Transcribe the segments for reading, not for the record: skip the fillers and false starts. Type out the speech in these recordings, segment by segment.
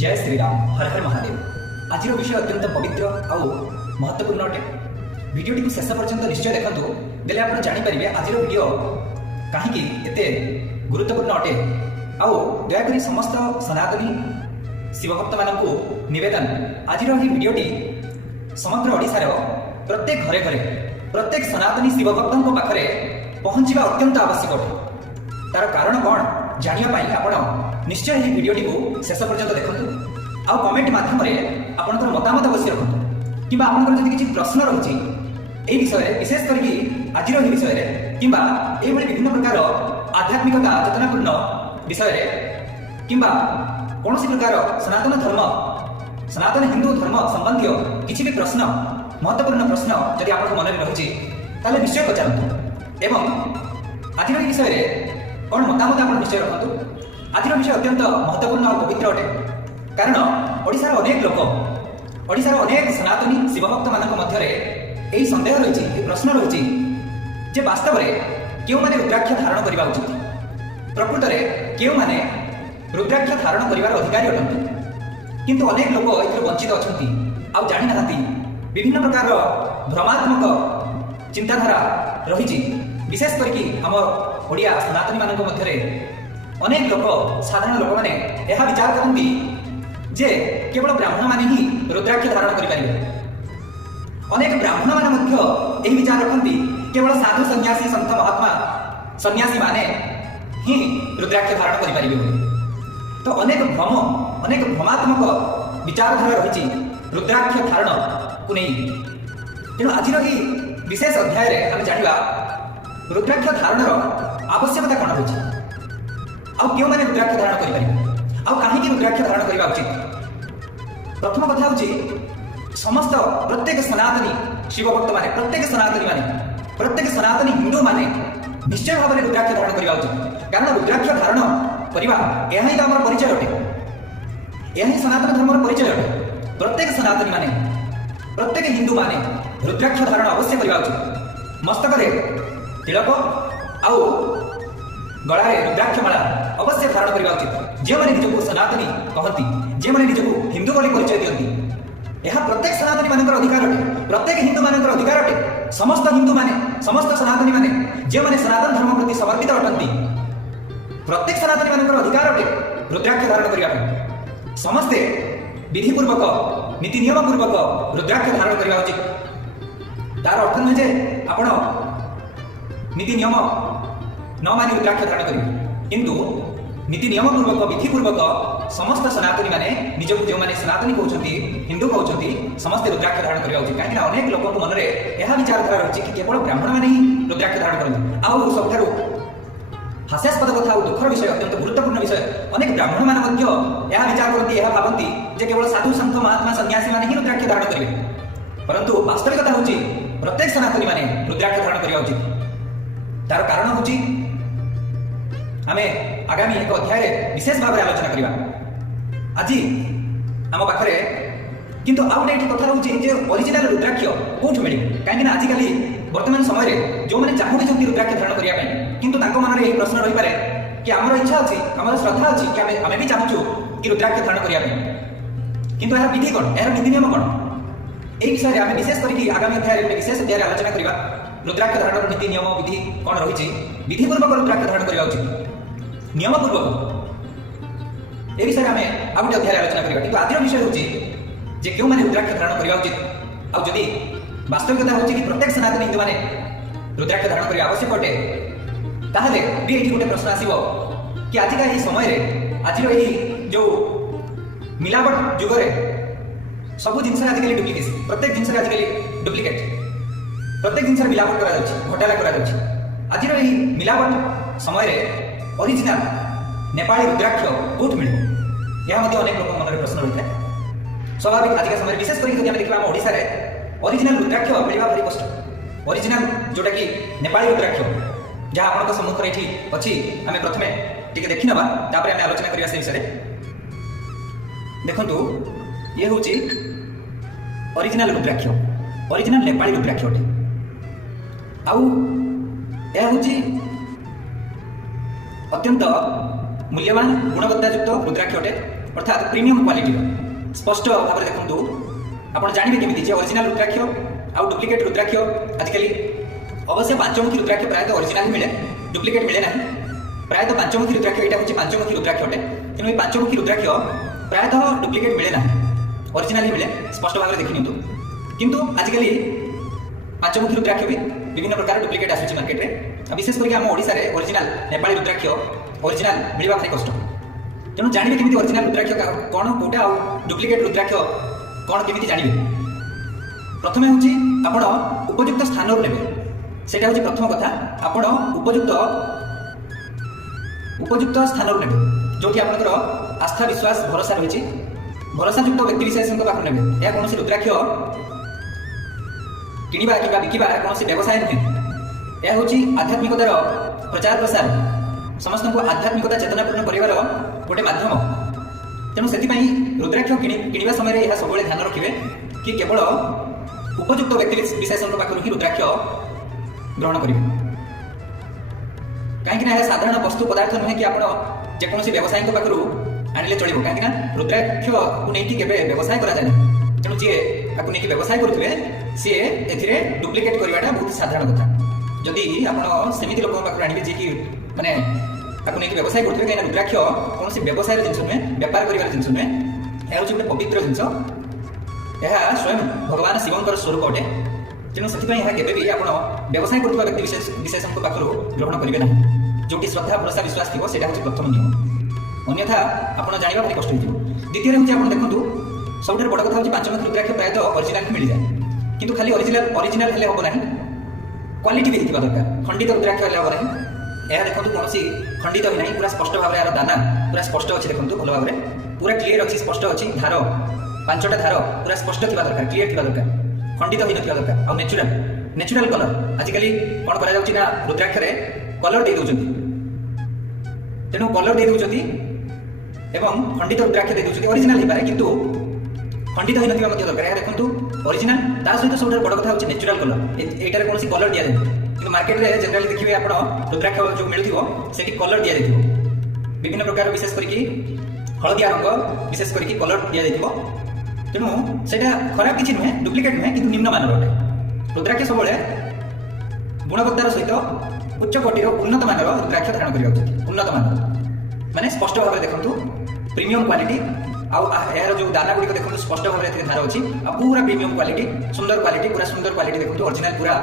जय श्रीराम हर हर महादेव। आज विषय अत्यंत पवित्र आउ महत्वपूर्ण अटे। भिडियोटी को शेष पर्यंत निश्चय देखंतु, बेले आपण जानि परिबे आज वीडियो काहेकि एते गुरुत्वपूर्ण अटे। आउ दयाकरी समस्त सनातनी शिवभक्त मानकु निवेदन, आज भिडियोटी समग्र ओडिशार प्रत्येक घरे घरे प्रत्येक सनातनी शिवभक्तों पाखरे पहुंचवा अत्यंत आवश्यक अटे। तार कारण कौन जानिया पाई आपण निश्चय ही भिडियोटी को शेष पर्यंत देखंतु। आउ कमेंट माध्यम रे आपनकर मतामत अवश्य रखंतु, किबा आपनकर जदि किछि प्रश्न रहुछि एई विषय रे, विशेष करके आज ही विषय रे, किबा एई भली विभिन्न प्रकार आध्यात्मिकता चेतनापूर्ण विषय रे, किबा कौन सी प्रकार सनातन धर्म सनातन हिंदू धर्म संबंधी किसी भी प्रश्न महत्वपूर्ण प्रश्न जदि आपन मन में रहुछि ताले निश्चय पचारंतु। एवं आज विषय रे कौन मतामत आप निश्चय रखंतु। आज विषय अत्यंत महत्वपूर्ण और पवित्र अटे, कारण ओडिशार अनेक लोक ओडिशार अनेक सनातनी शिवभक्त मानक मध्य यही संदेह रही प्रश्न रही जे वास्तव में क्यों माने रुद्राक्ष धारण करवा उचित, प्रकृत में क्यों माने रुद्राक्ष धारण करिवार अधिकारी अटंती, किंतु अनेक लोक एथि वंचित अछंती आ जानि नाहांती। विभिन्न प्रकार भ्रमात्मक चिंताधारा रही, विशेष करके आम ओडिया सनातनी मानक मध्य अनेक लोक साधारण लोक मैंने यह विचार करती जे केवल ब्राह्मण माने ही रुद्राक्ष धारण करें। अनेक ब्राह्मण माने यही विचार रखती केवल साधु सन्यासी संत महात्मा सन्यासी माने ही रुद्राक्ष धारण करें। तो अनेक भ्रमात्मक विचारधारा रही रुद्राक्ष धारण को नहीं। तेणु आज विशेष अध्याय रे आम जानिबा रुद्राक्ष धारण आवश्यकता कौन होची, आउ क्यों माने रुद्राक्ष धारण करें, आउ कहीं रुद्राक्ष धारण करने उचित। प्रथम कथा हूँ समस्त प्रत्येक सनातनी शिवभक्त माने प्रत्येक सनातनी हिंदू माने निश्चय भाव में रुद्राक्ष धारण करने उचित। कारण रुद्राक्ष धारण करवा यह ही आम परिचय अटे, यह ही सनातन धर्म परिचय अटे। प्रत्येक सनातनी माने प्रत्येक हिंदू माने रुद्राक्ष धारण अवश्य करवा उचित। मस्तक तिलक आउ गलारे रुद्राक्ष माला अवश्य धारण करवा उचित। जे माने निजको सनातनी कहती, जे माने निजको हिंदू बोली परिचय दियंती, यह प्रत्येक सनातनी मानकर अधिकार अटे, प्रत्येक हिंदू मानकर अधिकार अटे। समस्त हिंदू माने समस्त सनातनी माने जे माने सनातन धर्म प्रति समर्पित अटंती, प्रत्येक सनातनी मानकर अधिकार अटे रुद्राक्ष धारण करबा। समस्ते विधि पूर्वक नीति नियम पूर्वक रुद्राक्ष धारण करबा उचित। तार अर्थ नुहे जे आपण नीति नियम न मानि रुद्राक्ष धारण करेंगे, किंतु नीति नियम पूर्वक विधि पूर्वक समस्त सनातनी माने निजको जो माने सनातनी कहउछंती हिंदू कहउछंती समस्त रुद्राक्ष धारण करबा उचित। काहे अनेक लोक मन रे यह विचारधारा रही कि केवल ब्राह्मण माने ही रुद्राक्ष धारण करते। आउ सबठारु हास्यास्पद कथा और दुखर विषय अत्यंत गुरुत्वपूर्ण विषय, अनेक ब्राह्मण मान मध्य यह विचार करती यह भावती जे केवल साधु संत महात्मा सन्यासी माने ही रुद्राक्ष धारण करेंगे, परंतु वास्तविकता होची प्रत्येक सनातनी माने रुद्राक्ष धारण करबा उचित। तार कारण होची आमे आगामी एक अध्याय रे विशेष भाव में आलोचना करबा। आज आम पाखरे किंतु आउ गोटे कथा रहउची जे ओरिजिनल रुद्राक्ष कोठु मिले, काहे ना आजिकल वर्तमान समय रे जो माने चाहूबे जंती रुद्राक्ष धारण करिया पई, किंतु तांको मन रे एही प्रश्न रही पारे कि हमर इच्छा अछि, हमर श्रद्धा अछि कि आमे भी चाहूछु कि रुद्राक्ष धारण करिया पई, किंतु एहर विधि कोन, एहर नीति नियम कोन, एही विषय रे आमे विशेष करके आगामी अध्याय रे विशेष अध्याय रे आलोचना करबा। रुद्राक्ष धारण नीति नियम विधि कौन रही, विधि पूर्वक रुद्राक्ष धारण करवा उचित, नियम पूर्वक ए विषय में आ गोटे अध्याय आलोचना करबा। किंतु आज विषय होची जे क्यों माने रुद्राक्ष धारण करवा उचित। आ जदि वास्तविकता होची कि प्रत्येक सनातनी हिंदू माने रुद्राक्ष धारण करवा आवश्यक अटे, ताहले भी एठी गोटे प्रश्न आसीबो कि आजिका एही समय रे आज एही जो मिलावट जुग रे सब जिनस आजिकली डुप्लिकेट, प्रत्येक जिनस आजिकली डुप्लिकेट, प्रत्येक जिनस मिलावट करा जाउछि, घोटाला करा जाउछि। आज एही मिलावट समय रे ओरिजिनल नेपाली रुद्राक्ष कोठ मिले, यह मध्य अनेक लोक मन रे प्रश्न रही है। स्वाभाविक आज समय विशेष करके जब देखा आम ओडिशा रे ओरिजिनल रुद्राक्ष मिलवा भारी कष्ट। ओरिजिनल जोटा कि नेपाली रुद्राक्ष जहाँ आपन सम्मुख रे अच्छी आम प्रथमे टिके देखि नबा, तापर आम आलोचना करबा से विषय। देखंतु ये होची ओरिजिनल रुद्राक्ष, ओरिजिनल नेपाली रुद्राक्ष अटे। आउ यह होची अत्यंत मूल्यवान गुणवत्तायुक्त रुद्राक्ष अटे, अर्थात प्रीमियम क्वालिटी स्पष्ट भाव में देखो आप जानवे केमी ओरिजिनल रुद्राक्ष आउ डुप्लिकेट रुद्राक्ष आजिकल अवश्य पांचमुखी रुद्राक्ष प्रायतः ओरिजिनल ही मिले डुप्लिकेट मिले ना प्रायतः पांचमुखी रुद्राक्ष यहाँ हूँ पांचमुखी रुद्राक्ष अटे तेणु पांचमुखी रुद्राक्ष प्रायतः डुप्लिकेट मिले ना ओरिजिनल ही मिले स्पष्ट भाव में देखी किंतु आजिकल पांचमुखी रुद्राक्ष भी विभिन्न प्रकार डुप्लिकेट आसूँ मार्केट में विशेष करके आम ओडिशा रे ओरिजिनल नेपाली रुद्राक्ष ओरिजिनल मिलवा भारी कष्ट तेणु जानवे केमी ओरिजिनल रुद्राक्ष कौन कौटा आ डुप्लिकेट रुद्राक्ष कौन केमी जानवे प्रथम हूँ आपण उपयुक्त स्थान नेबे सेटा हूँ प्रथम कथा आपण उपयुक्त स्थान नेबे जो कि आपंकर आस्था विश्वास भरोसा रही भरोसायुक्त व्यक्ति विशेष पाखु नेबे या कौन रुद्राक्ष किणवा कि बिकवा कौन व्यवसाय नुहे यह हूँ आध्यात्मिकतार प्रचार प्रसार समस्त को आध्यात्मिकता चेतनापूर्ण कर गोटे मध्यम तेणु से रुद्राक्ष किणवा समय यह सब ध्यान रखिए कि केवल उपयुक्त व्यक्ति विशेष पाखु ही रुद्राक्ष ग्रहण करेंगे कहीं साधारण वस्तु पदार्थ नुहे कि आप जेकोसी व्यवसायी पाखु आनिले चलो कहीं रुद्राक्ष को लेकिन केवे व्यवसाय कराए तेणु जी आपको नहीं व्यवसाय करुवे सी ए डुप्लिकेट करवाटा बहुत साधारण कथा जदि आप सेमती लोक पाखु आने जी कि मैंने आपको नहीं व्यवसाय करुवे कहीं रुद्राक्ष कौन व्यवसाय जिन नुहे बेपार कर जिन नुहे यह हूँ गोटे पवित्र जिनस यह स्वयं भगवान शिवंकर स्वरूप अटे तेणु से केवे आप व्यवसाय करुवा व्यक्ति विशेष पाखु ग्रहण करेंगे ना जो कि श्रद्धा भरोसा विश्वास थी से प्रथम नियम अन्यथा आप जानवा भारी कष्ट हो द्वितीय हूँ आप देखूँ सब बड़ कथा हूँ पांचमुखी रुद्राक्ष प्रायतः ओरिजिनल ही मिल जाए किंतु खाली ओरिजिनल हेल्ले हम ना क्वालिटी भी होगा दरकार खंडित रुद्राक्ष हेल्ले हम ना यह देखो कौन खंडित ही ना पूरा स्पष्ट भाव में यार दाना पूरा स्पष्ट अच्छे देखो भल भाव में पूरा क्लीयर अच्छी स्पष्ट अच्छी धार पांचटा धार पूरा स्पष्ट थी दरकार क्लीयर थी दरकार खंडित ही ना दरकार और नेचुराल कलर आजिकल कौन कर रुद्राक्ष कलर दे दौरान तेणु कलर दे दौरान एवं खंडित रुद्राक्ष दे दौरान ओरिजिनल हो पाए किंतु खंडित होना दरकार यह देखो ओरिजिनल ता सहित सब बड़ कथा हूँ नेचुराल कलर यहाँ कौन कलर दि जाए कि मार्केट में जनरली देखिए आप रुद्राक्ष जो मिलूँ से कलर दि जाए विभिन्न प्रकार विशेष करके हलदिया रंग विशेष करके कलर दि जाए तेणु से खराब किसी नुहे डुप्लिकेट नुहे कि निम्न मानर अटे रुद्राक्ष सब गुणवत्तार सहित उच्च कोटीर उन्नत मानर रुद्राक्ष धारण करवा उचित उन्नत मानर माने स्पष्ट भाव में देखो प्रीमियम क्वालिटी यार जो दाना गुड़िक देखो स्पष्ट भाव में धार अच्छी पूरा प्रीमियम क्वालिटी सुंदर क्वालिटी पूरा सुंदर क्वालिटी देखो ओरिजिनल पूरा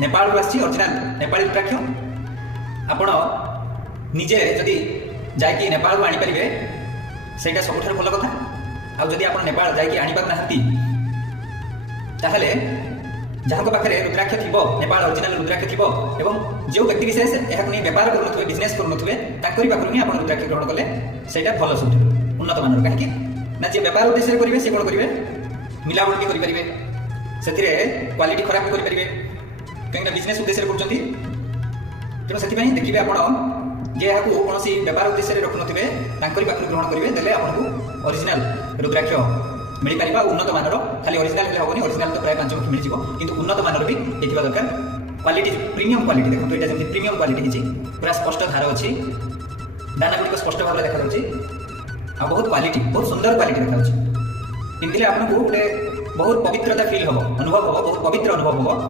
नेपाल आसी ओरिजिनल नेपाली रुद्राक्ष आपण निजे जदि जाकि नेपाल को आनीपारे से सबुठ भल कथा आदि आप नेपाल जाकि आनीपार ताहले जहाँ पाखे रुद्राक्ष थी नेपाल ओरिजिनल रुद्राक्ष थी एवं जो व्यक्ति विशेष यह नहीं बेपार करुवे बिजनेस करुवे पाखु ही आप रुद्राक्ष ग्रहण कले से भल सब उन्नत मानर कहीं ना जी बेपार उद्देश्य करेंगे सी कौन करेंगे मिलावट भी करेंगे से क्वालिटी खराब भी करेंगे कहीं बिजनेस उद्देश्य कर तेणु से देखिए आप जे यहाँ कौन बेपार उद्देश्य रखुनथे पाखु ग्रहण करेंगे देने आपको ओरिजिनल रुद्राक्ष मिल पार उन्नत मानर खाली ओरिजिनल हेनी ओरिजिनल तो प्राय पांचमुखी मिल जाए किंतु उन्नत मानर भी होगा दरकार क्वालिटी प्रीमियम क्वालिटी देखो यहाँ जमी प्रीमियम क्वालिटी पूरा स्पष्ट धार अच्छी दाना गुड़िक स्पष्ट भाव में देखा आ बहुत क्वालिटी बहुत सुंदर क्वालिटी देखा पिंधिले आपको गोटे बहुत पवित्रता फील हम अनुभव हम बहुत पवित्र अनुभव हम।